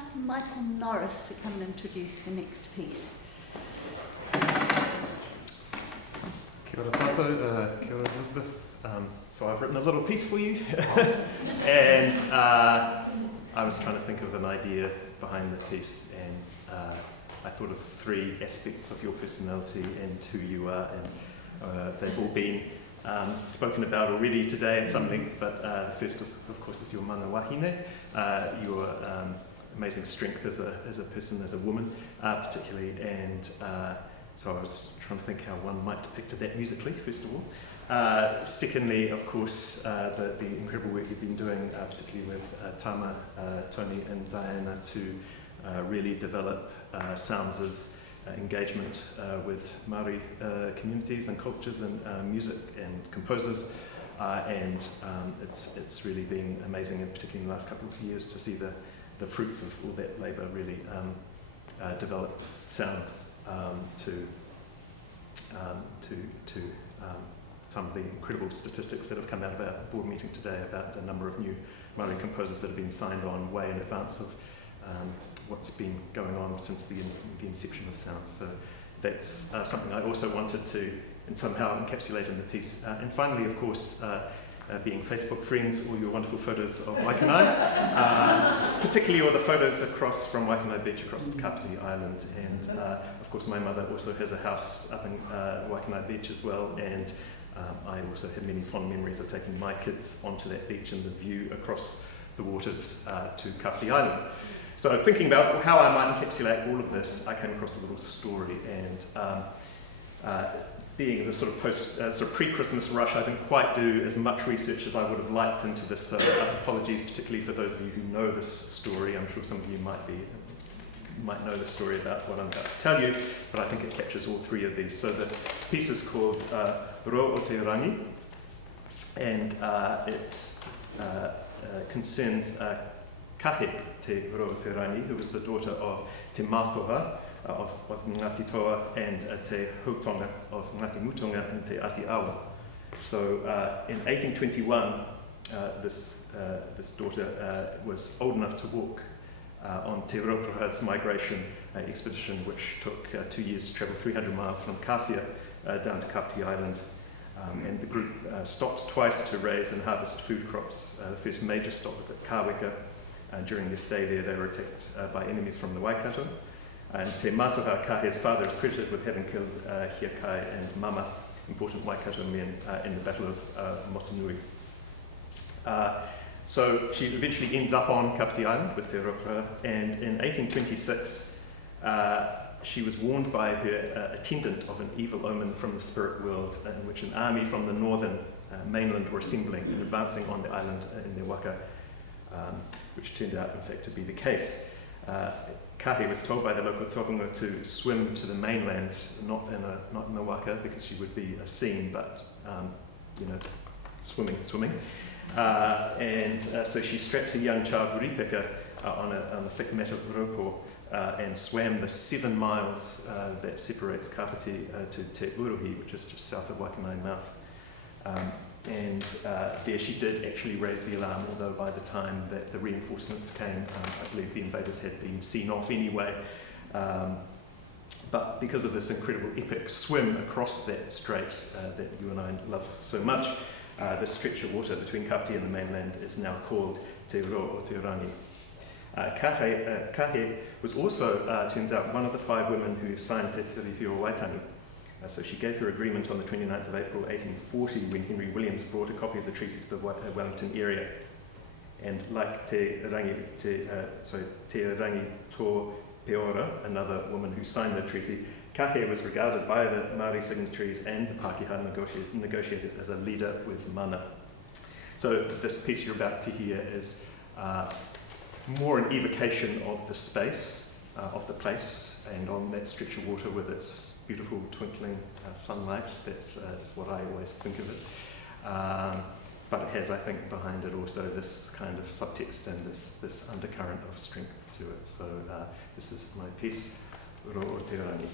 ask Michael Norris to come and introduce the next piece. Kia ora tātou, kia ora Elizabeth. So I've written a little piece for you, and I was trying to think of an idea behind the piece, and I thought of three aspects of your personality and who you are, and they've all been spoken about already today at some length, but the first, of course, is your mana wahine, your amazing strength as a person, as a woman, particularly, and so I was trying to think how one might depict that musically, first of all. Secondly, of course, the incredible work you've been doing, particularly with Tama, Tony and Diana, to really develop SOUNZ's engagement with Māori communities and cultures and music and composers, and it's really been amazing, and particularly in the last couple of years, to see the fruits of all that labour really develop SOUNZ to some of the incredible statistics that have come out of our board meeting today about the number of new Māori composers that have been signed on way in advance of what's been going on since the inception of SOUNZ. So that's something I also wanted to somehow encapsulate in the piece. And finally, of course, being Facebook friends, all your wonderful photos of Waikanae, particularly all the photos from Waikanae Beach across to Kapiti Island. And of course, my mother also has a house up in Waikanae Beach as well. And I also have many fond memories of taking my kids onto that beach and the view across the waters to Kapiti Island. So thinking about how I might encapsulate all of this, I came across a little story, and being the sort of pre-Christmas rush, I didn't quite do as much research as I would have liked into this. So apologies, particularly for those of you who know this story. I'm sure some of you might know the story about what I'm about to tell you, but I think it captures all three of these. So the piece is called Rauoterangi, and it concerns Kahe Te Rau-o-te-rangi, who was the daughter of Te Mātoha of Ngāti Toa and Te Hautonga of Ngāti Mutunga and Te Ati Awa. So in 1821, this daughter was old enough to walk on Te Rauproha's migration expedition, which took 2 years to travel 300 miles from Kawhia down to Kapiti Island. And the group stopped twice to raise and harvest food crops. The first major stop was at Kāweka. During their stay there, they were attacked by enemies from the Waikato. And Te Mātoha, Kahe's father, is credited with having killed Hiakai and Mama, important Waikato men, in the Battle of Motunui. So she eventually ends up on Kapiti Island with Te Rauproha, and in 1826, she was warned by her attendant of an evil omen from the spirit world, in which an army from the northern mainland were assembling and advancing on the island in their waka, which turned out, in fact, to be the case. Kahe was told by the local tōpunga to swim to the mainland, not in the waka, because she would be seen, but swimming. So she strapped her young child Ripeka on a thick mat of raupo and swam the 7 miles that separates Kapiti to Te Uruhi, which is just south of Waikanae mouth. And there she did actually raise the alarm, although by the time that the reinforcements came, I believe the invaders had been seen off anyway. But because of this incredible epic swim across that strait that you and I love so much, this stretch of water between Kapiti and the mainland is now called Te Rau-o-te-rangi. Kahe was also, turns out, one of the 5 women who signed Te Tiriti o Waitangi. So she gave her agreement on the 29th of April 1840 when Henry Williams brought a copy of the treaty to the Wellington area. And like Te Rangi Tō Peora, another woman who signed the treaty, Kahe was regarded by the Māori signatories and the Pākehā negotiators as a leader with mana. So this piece you're about to hear is more an evocation of the space, of the place, and on that stretch of water with its beautiful twinkling sunlight. That is what I always think of it. But it has, I think, behind it also this kind of subtext and this undercurrent of strength to it. So this is my piece, Rauoterangi.